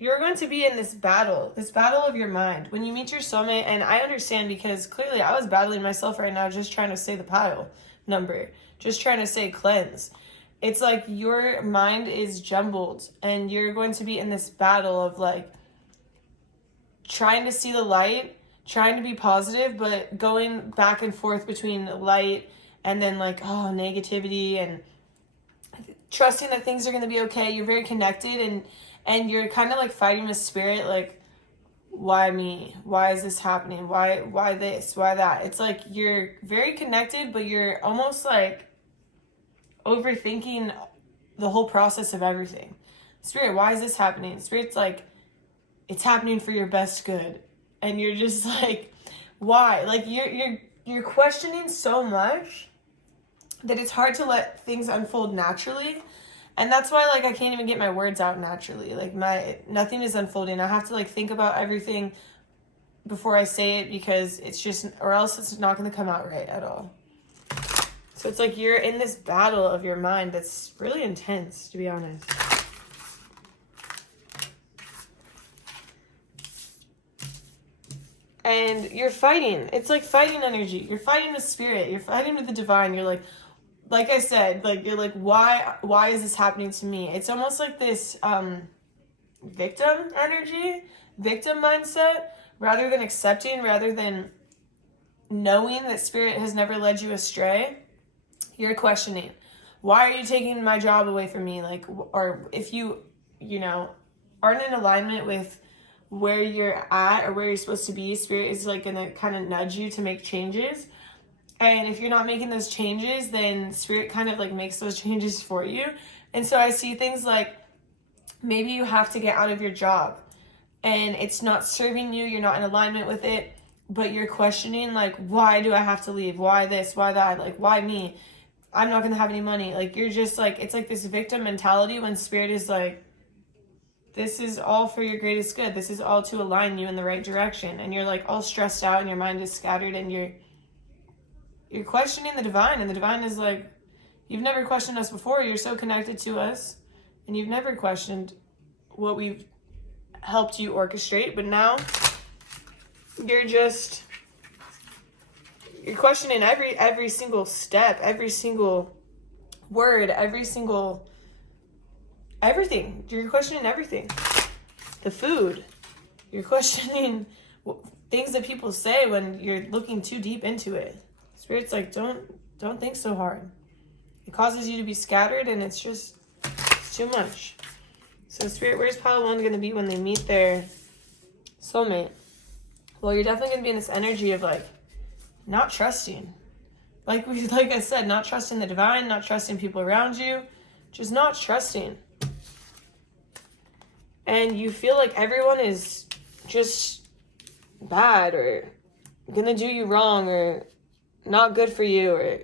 You're going to be in this battle of your mind. When you meet your soulmate, and I understand because clearly I was battling myself right now just trying to say the pile number, just trying to say cleanse. It's like your mind is jumbled and you're going to be in this battle of like trying to see the light, trying to be positive, but going back and forth between light and then like, oh, negativity, and trusting that things are going to be okay. You're very connected and you're kind of like fighting with Spirit, like, why me? Why is this happening? Why this? Why that? It's like you're very connected, but you're almost like overthinking the whole process of everything. Spirit, why is this happening? Spirit's like, it's happening for your best good. And you're just like, why? Like you're questioning so much that it's hard to let things unfold naturally. And that's why, like, I can't even get my words out naturally. Like, nothing is unfolding. I have to, like, think about everything before I say it because it's just, or else it's not going to come out right at all. So it's like you're in this battle of your mind that's really intense, to be honest. And you're fighting. It's like fighting energy. You're fighting with Spirit. You're fighting with the divine. You're like, like I said, like, you're like, why is this happening to me? It's almost like this victim energy, victim mindset, rather than accepting, rather than knowing that Spirit has never led you astray. You're questioning, why are you taking my job away from me? Like, or if you know, aren't in alignment with where you're at or where you're supposed to be, Spirit is like gonna kind of nudge you to make changes. And if you're not making those changes, then Spirit kind of like makes those changes for you. And so I see things like, maybe you have to get out of your job and it's not serving you, you're not in alignment with it, but you're questioning, like, why do I have to leave? Why this? Why that? Like, why me? I'm not going to have any money. Like, you're just like, it's like this victim mentality when Spirit is like, this is all for your greatest good. This is all to align you in the right direction. And you're like all stressed out and your mind is scattered and you're questioning the divine. And the divine is like, you've never questioned us before. You're so connected to us and you've never questioned what we've helped you orchestrate. But now you're questioning every single step, every single word, everything. You're questioning everything. The food. You're questioning things that people say when you're looking too deep into it. Spirit's like, don't think so hard. It causes you to be scattered and it's too much. So Spirit, where's pile 1 going to be when they meet their soulmate? Well, you're definitely going to be in this energy of like, not trusting. Like I said, not trusting the divine, not trusting people around you, just not trusting. And you feel like everyone is just bad or gonna do you wrong or not good for you, or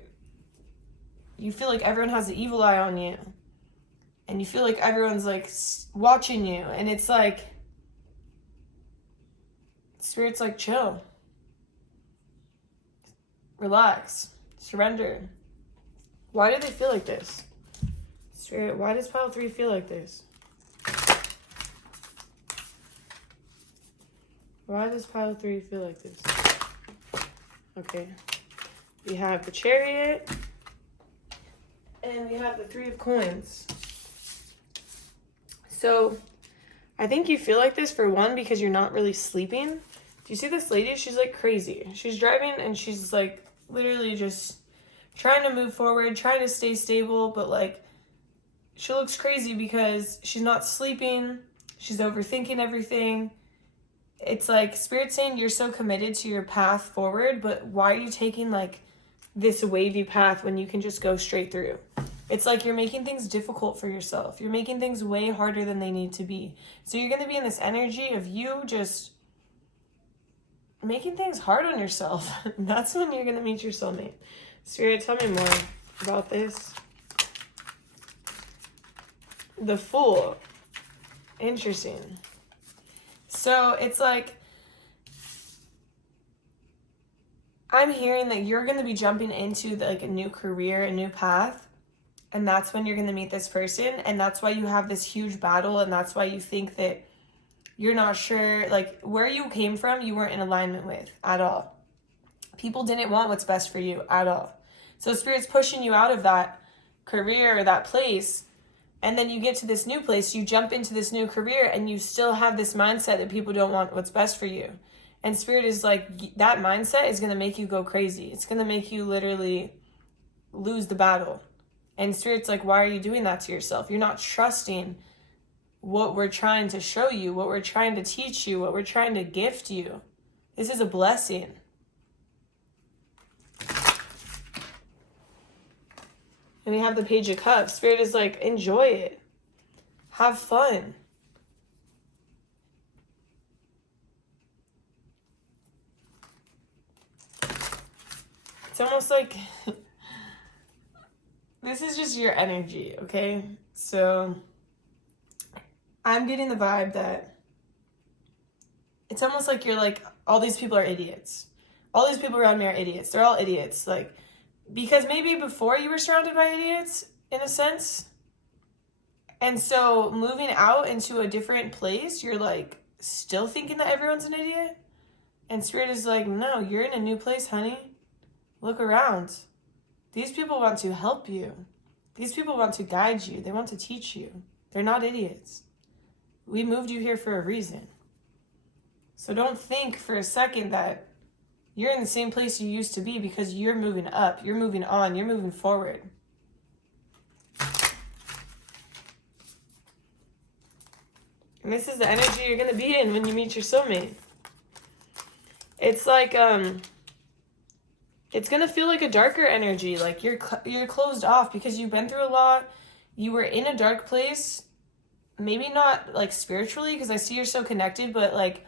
you feel like everyone has the evil eye on you. And you feel like everyone's like watching you. And it's like, Spirit's like, chill. Relax. Surrender. Why do they feel like this? Spirit, why does pile 3 feel like this? Why does pile 3 feel like this? Okay. We have the Chariot. And we have the 3 of Coins. So, I think you feel like this for one because you're not really sleeping. Do you see this lady? She's like crazy. She's driving and she's like literally just trying to move forward, trying to stay stable, but like she looks crazy because she's not sleeping. She's overthinking everything. It's like Spirit saying you're so committed to your path forward, but why are you taking like this wavy path when you can just go straight through? It's like you're making things difficult for yourself. You're making things way harder than they need to be. So you're going to be in this energy of you just making things hard on yourself. That's when you're going to meet your soulmate. Spirit, tell me more about this. The Fool. Interesting. So it's like, I'm hearing that you're going to be jumping into like a new career, a new path. And that's when you're going to meet this person. And that's why you have this huge battle. And that's why you think that you're not sure, like where you came from, you weren't in alignment with at all. People didn't want what's best for you at all. So Spirit's pushing you out of that career or that place. And then you get to this new place, you jump into this new career and you still have this mindset that people don't want what's best for you. And Spirit is like, that mindset is going to make you go crazy. It's going to make you literally lose the battle. And Spirit's like, why are you doing that to yourself? You're not trusting what we're trying to show you, what we're trying to teach you, what we're trying to gift you. This is a blessing. And we have the Page of Cups. Spirit is like, enjoy it. Have fun. It's almost like this is just your energy, okay? So I'm getting the vibe that it's almost like you're like, all these people are idiots. All these people around me are idiots. They're all idiots. Like, because maybe before you were surrounded by idiots, in a sense. And so moving out into a different place, you're like still thinking that everyone's an idiot. And Spirit is like, no, you're in a new place, honey. Look around. These people want to help you. These people want to guide you. They want to teach you. They're not idiots. We moved you here for a reason. So don't think for a second that you're in the same place you used to be, because you're moving up, you're moving on, you're moving forward. And this is the energy you're going to be in when you meet your soulmate. It's like, it's going to feel like a darker energy. Like you're closed off because you've been through a lot. You were in a dark place. Maybe not like spiritually, because I see you're so connected, but like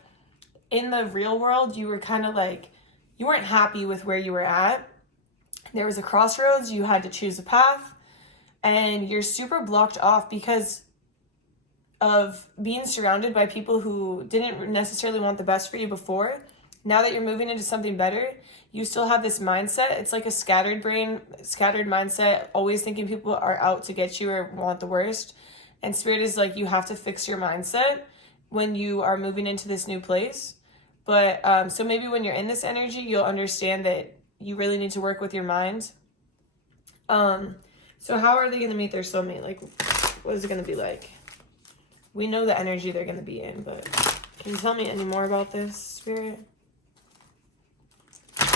in the real world, you were kind of like, you weren't happy with where you were at. There was a crossroads. You had to choose a path, and you're super blocked off because of being surrounded by people who didn't necessarily want the best for you before. Now that you're moving into something better, you still have this mindset. It's like a scattered mindset, always thinking people are out to get you or want the worst. And Spirit is like, you have to fix your mindset when you are moving into this new place. But so maybe when you're in this energy, you'll understand that you really need to work with your mind. So how are they going to meet their soulmate? Like, what is it going to be like? We know the energy they're going to be in, but can you tell me any more about this, Spirit?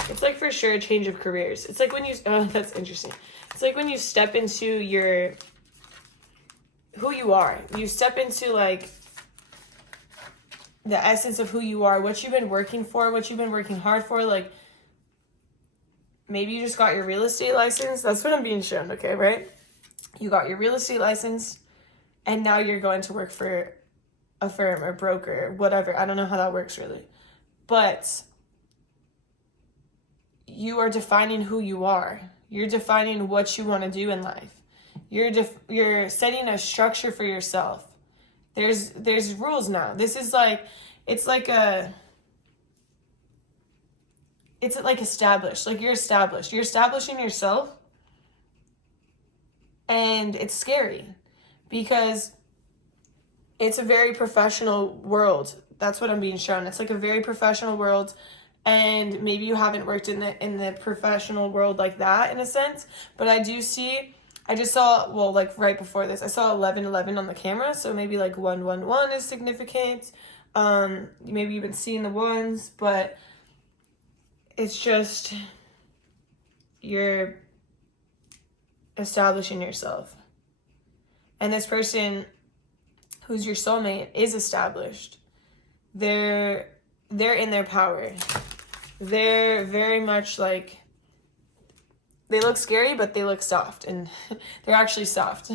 It's like for sure a change of careers. It's like when you, oh, that's interesting. It's like when you step into your, who you are. You step into like the essence of who you are, what you've been working for, what you've been working hard for. Like maybe you just got your real estate license. That's what I'm being shown, okay, right? You got your real estate license, and now you're going to work for a firm or broker, whatever. I don't know how that works really. But you are defining who you are. You're defining what you want to do in life. You're setting a structure for yourself. There's rules now. This is like, it's like established. Like you're established. You're establishing yourself. And it's scary because it's a very professional world. That's what I'm being shown. It's like a very professional world. And maybe you haven't worked in the professional world like that in a sense. But I just saw, well, like right before this, I saw 1111 on the camera. So maybe like 111 is significant. Maybe you've been seeing the ones, but it's just, you're establishing yourself. And this person who's your soulmate is established. They're in their power. They're very much like, they look scary, but they look soft, and they're actually soft.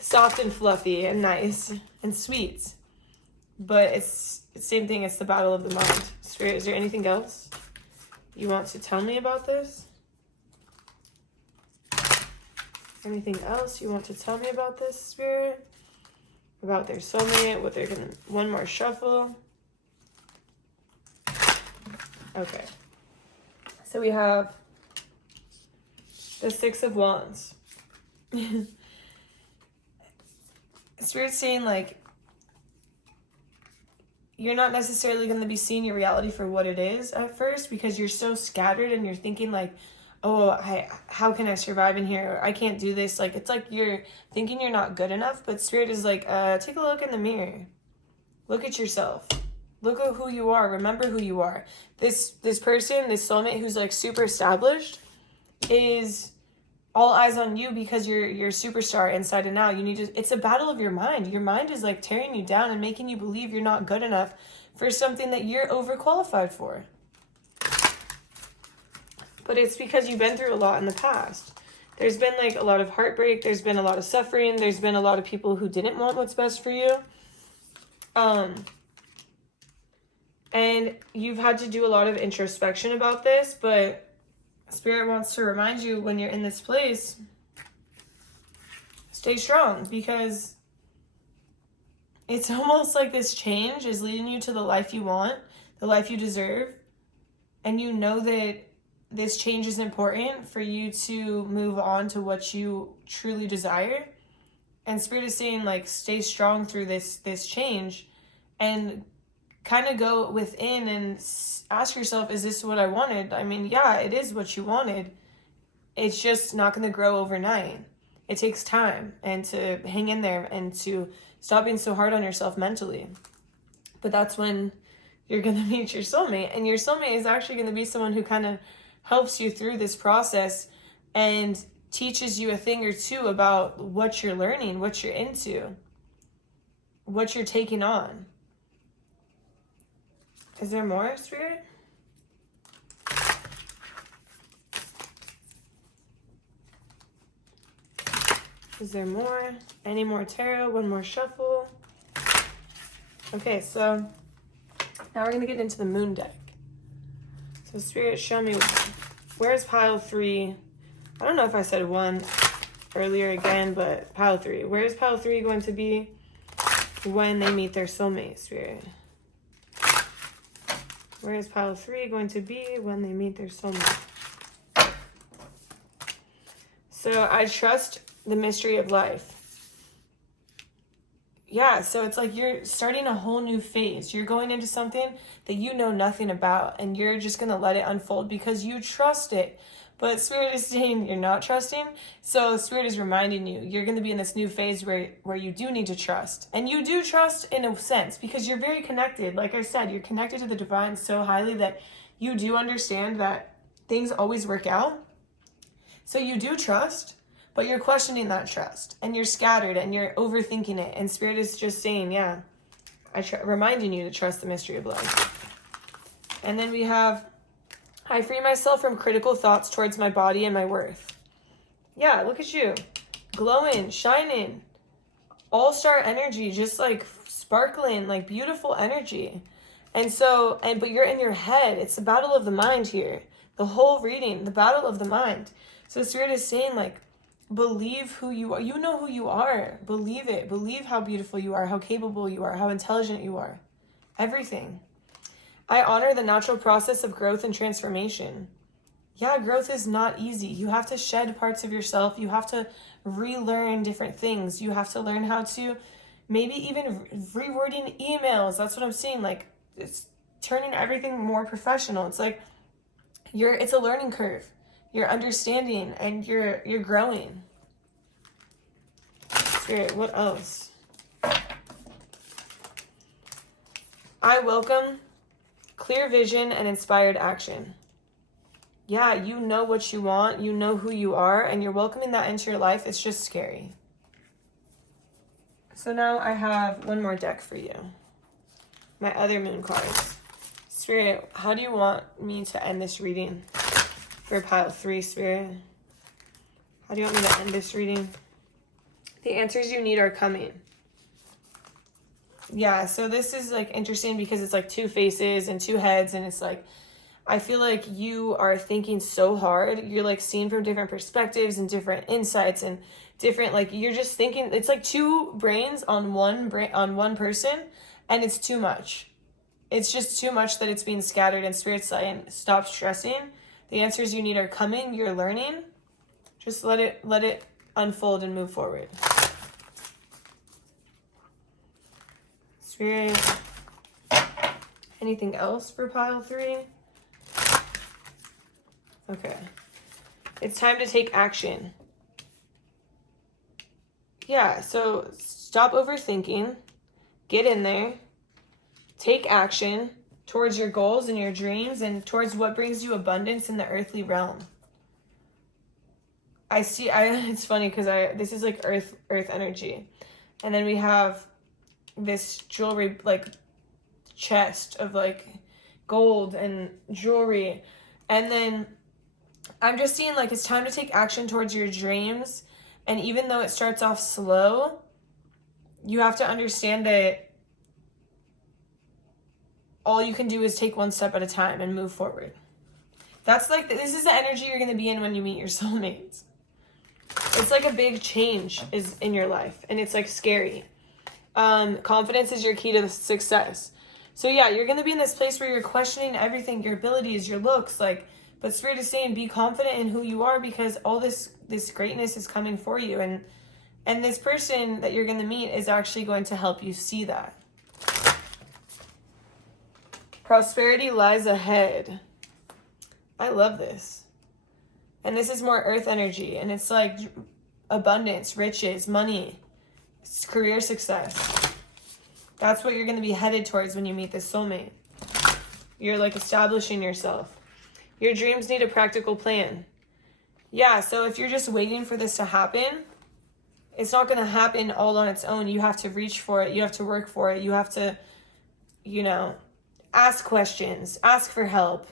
Soft and fluffy and nice and sweet. But it's the same thing, it's the battle of the mind. Spirit, is there anything else you want to tell me about this? Anything else you want to tell me about this, Spirit? About their soulmate, what they're gonna, one more shuffle. Okay. So we have the Six of Wands. Spirit's saying like, you're not necessarily going to be seeing your reality for what it is at first, because you're so scattered and you're thinking like, oh, how can I survive in here? Or, I can't do this. Like, it's like you're thinking you're not good enough, but Spirit is like, take a look in the mirror. Look at yourself. Look at who you are. Remember who you are. This person, this soulmate who's like super established, is all eyes on you because you're a superstar inside and out. It's a battle of your mind. Your mind is like tearing you down and making you believe you're not good enough for something that you're overqualified for. But it's because you've been through a lot in the past. There's been like a lot of heartbreak. There's been a lot of suffering. There's been a lot of people who didn't want what's best for you. And you've had to do a lot of introspection about this, but Spirit wants to remind you when you're in this place, stay strong, because it's almost like this change is leading you to the life you want, the life you deserve. And you know that this change is important for you to move on to what you truly desire. And Spirit is saying like, stay strong through this change, and kind of go within and ask yourself, is this what I wanted? I mean, yeah, it is what you wanted. it's just not going to grow overnight. It takes time, and to hang in there and to stop being so hard on yourself mentally. But that's when you're going to meet your soulmate, and your soulmate is actually going to be someone who kind of helps you through this process and teaches you a thing or two about what you're learning, what you're into, what you're taking on. Is there more, Spirit? Is there more? Any more tarot? One more shuffle? Okay, so now we're going to get into the moon deck. So Spirit, show me, where's pile 3? I don't know if I said 1 earlier again, but pile 3. Where's pile 3 going to be when they meet their soulmate, Spirit? Where is pile 3 going to be when they meet their soulmate? So I trust the mystery of life. Yeah, so it's like you're starting a whole new phase. You're going into something that you know nothing about, and you're just going to let it unfold because you trust it. But Spirit is saying you're not trusting. So Spirit is reminding you, you're going to be in this new phase where you do need to trust. And you do trust in a sense because you're very connected. Like I said, you're connected to the divine so highly that you do understand that things always work out. So you do trust, but you're questioning that trust. And you're scattered and you're overthinking it. And Spirit is just saying, yeah, reminding you to trust the mystery of life. And then we have, I free myself from critical thoughts towards my body and my worth. Yeah, look at you. Glowing, shining. All-star energy, just like sparkling, like beautiful energy. And so, but you're in your head. It's the battle of the mind here. The whole reading, the battle of the mind. So Spirit is saying, like, believe who you are. You know who you are. Believe it. Believe how beautiful you are, how capable you are, how intelligent you are. Everything. I honor the natural process of growth and transformation. Yeah, growth is not easy. You have to shed parts of yourself. You have to relearn different things. You have to learn how to maybe even rewording emails. That's what I'm seeing. Like, it's turning everything more professional. It's like it's a learning curve. You're understanding and you're growing. Spirit, what else? I welcome clear vision and inspired action. Yeah, you know what you want, you know who you are, and you're welcoming that into your life. It's just scary. So now I have one more deck for you. My other moon cards. Spirit, how do you want me to end this reading for pile 3, Spirit? How do you want me to end this reading? The answers you need are coming. Yeah, so this is like interesting because it's like 2 faces and 2 heads, and it's like, I feel like you are thinking so hard. You're like seeing from different perspectives and different insights and different, like, you're just thinking, it's like 2 brains on one person, and it's too much. It's just too much that it's being scattered, and Spirit's saying, stop stressing. The answers you need are coming. You're learning. Just let it unfold and move forward. Spirit, anything else for pile 3? Okay. It's time to take action. Yeah, so stop overthinking. Get in there. Take action towards your goals and your dreams and towards what brings you abundance in the earthly realm. It's funny because this is like earth energy. And then we have this jewelry, like chest of like gold and jewelry. And then I'm just seeing like it's time to take action towards your dreams. And even though it starts off slow, you have to understand that all you can do is take one step at a time and move forward. That's like, this is the energy you're going to be in when you meet your soulmates. It's like a big change is in your life, and it's like scary. Confidence is your key to success. So yeah, you're going to be in this place where you're questioning everything, your abilities, your looks, like, but Spirit is saying be confident in who you are because all this greatness is coming for you, and this person that you're going to meet is actually going to help you see that. Prosperity lies ahead. I love this. And this is more earth energy. And it's like abundance, riches, money, career success. That's what you're going to be headed towards when you meet this soulmate. You're like establishing yourself. Your dreams need a practical plan. Yeah, so if you're just waiting for this to happen, it's not going to happen all on its own. You have to reach for it. You have to work for it. You have to, you know, ask questions, ask for help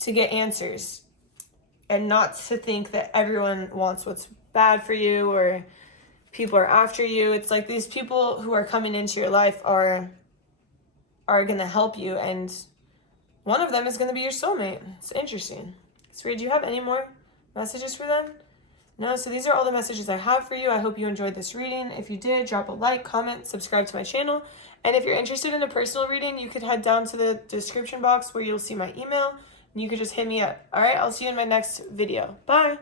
to get answers, and not to think that everyone wants what's bad for you or people are after you. It's like these people who are coming into your life are going to help you, and one of them is going to be your soulmate. It's interesting. Sri, do you have any more messages for them? No? So these are all the messages I have for you. I hope you enjoyed this reading. If you did, drop a like, comment, subscribe to my channel. And if you're interested in a personal reading, you could head down to the description box where you'll see my email, and you could just hit me up. All right, I'll see you in my next video. Bye.